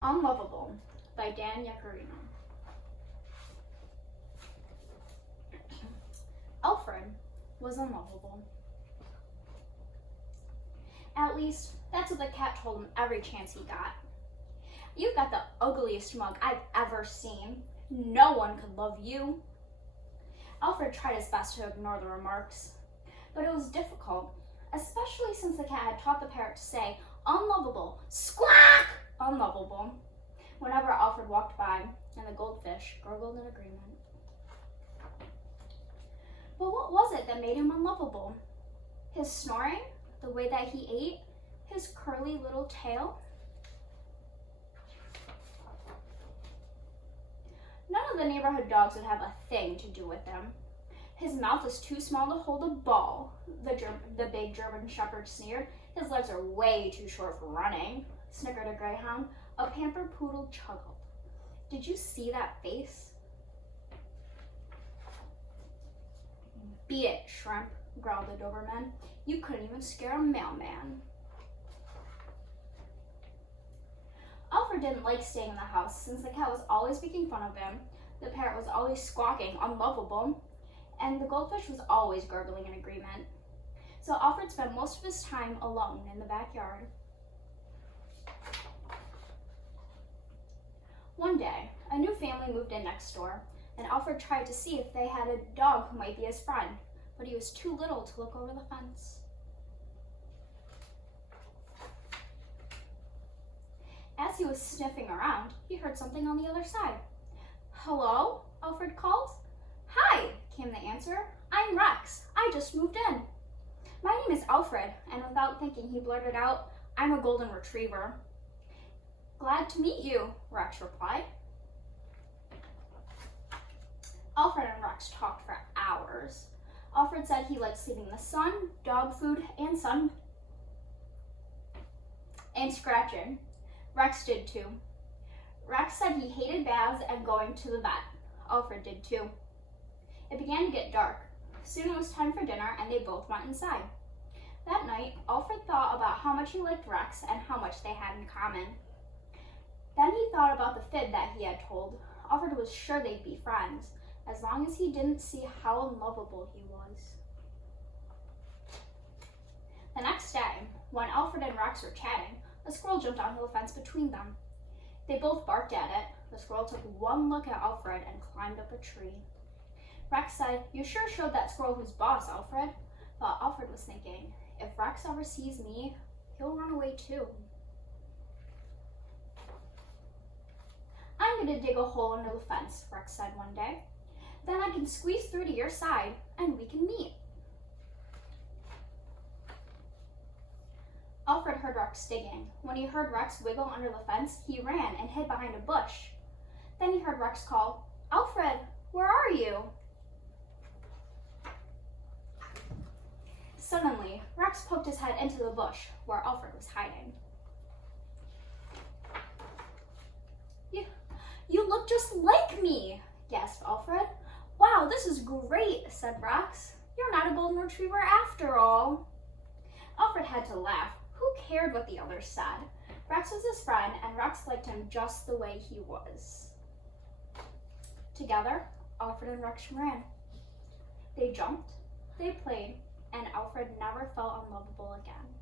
Unlovable by Dan Yaccarino. Alfred was unlovable. At least, that's what the cat told him every chance he got. You've got the ugliest mug I've ever seen. No one could love you. Alfred tried his best to ignore the remarks, but it was difficult, especially since the cat had taught the parrot to say, "Unlovable, squawk!" Unlovable, whenever Alfred walked by, and the goldfish gurgled in agreement. But what was it that made him unlovable? His snoring, the way that he ate, his curly little tail? None of the neighborhood dogs would have a thing to do with him. His mouth is too small to hold a ball, the big German shepherd sneered. His legs are way too short for running, snickered a greyhound. A pampered poodle chuckled. Did you see that face? Beat it, shrimp, growled the Doberman. You couldn't even scare a mailman. Alfred didn't like staying in the house since the cat was always making fun of him, the parrot was always squawking, unlovable, and the goldfish was always gurgling in agreement. So Alfred spent most of his time alone in the backyard. One day, a new family moved in next door, and Alfred tried to see if they had a dog who might be his friend, but he was too little to look over the fence. As he was sniffing around, he heard something on the other side. "Hello?" Alfred called. "Hi," came the answer. "I'm Rex. I just moved in." "My name is Alfred," and without thinking, he blurted out, "I'm a golden retriever." "Glad to meet you," Rex replied. Alfred and Rex talked for hours. Alfred said he liked sleeping in the sun, dog food, and sun, and scratching. Rex did too. Rex said he hated baths and going to the vet. Alfred did too. It began to get dark. Soon it was time for dinner, and they both went inside. That night, Alfred thought about how much he liked Rex and how much they had in common. Then he thought about the fib that he had told. Alfred was sure they'd be friends, as long as he didn't see how unlovable he was. The next day, when Alfred and Rex were chatting, a squirrel jumped onto the fence between them. They both barked at it. The squirrel took one look at Alfred and climbed up a tree. Rex said, "You sure showed that squirrel who's boss, Alfred." But Alfred was thinking, if Rex ever sees me, he'll run away too. "I'm going to dig a hole under the fence," Rex said one day. "Then I can squeeze through to your side and we can meet." Alfred heard Rex digging. When he heard Rex wiggle under the fence, he ran and hid behind a bush. Then he heard Rex call, "Alfred, where are you?" Suddenly, Rex poked his head into the bush where Alfred was hiding. You look just like me," gasped Alfred. "Wow, this is great," said Rex. "You're not a golden retriever after all." Alfred had to laugh. Who cared what the others said? Rex was his friend, and Rex liked him just the way he was. Together, Alfred and Rex ran. They jumped, they played, and Alfred never felt unlovable again.